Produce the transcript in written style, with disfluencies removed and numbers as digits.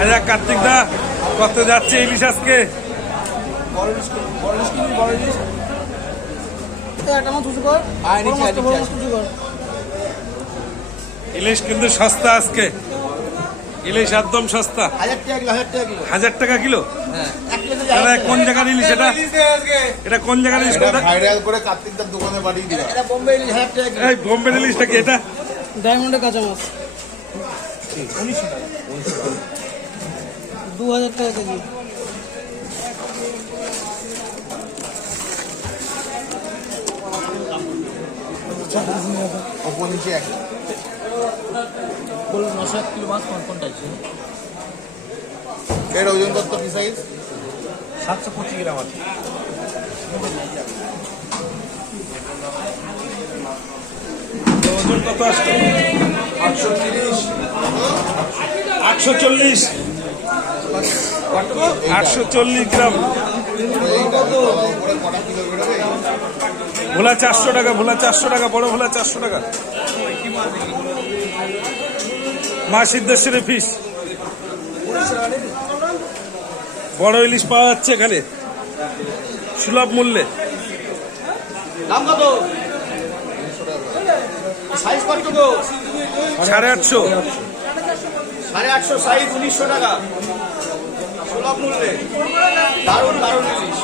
আচ্ছা কার্তিক দা কত যাচ্ছে ইলিশ আজকে? ইলিশ কিন্তু সস্তা আজকে, ইলিশ একদম সস্তা। 1000 টাকা কিলো। কোন জায়গার ইলিশ এটা? এটা কোন জায়গার ইলিশ? ভাইরাল করে কার্তিকদার দোকানে পাঠিয়ে দিলাম। এটা বোম্বে ইলিশ 1000 টাকা কিলো। এই বোম্বে ইলিশটা কি এটা? ডায়মন্ডের কাঁচা মাছ 2000 টাকা কেজি। ওপর নিচে এক বলুন 900 কিলো মাছ কোনটা আছে? এর ওজন কত কি সাইজ? 725 গ্রাম আছে। ওজন কত আসছে? 830 840 840 গ্রাম। উপরে কটা কিলো বেরোবে? ভোলা 400 টাকা, ভোলা 400 টাকা, বড় ভোলা 400 টাকা। মা সিদ্ধেশ্বরী ফিশ, বড় ইলিশ পাওয়া যাচ্ছে এখানে সুলভ মূল্যে। দাম কত? সাইজ কত গো? 850। 850 সাইজ 1900 টাকা সুলভ মূল্যে। দারুণ দারুণ ইলিশ।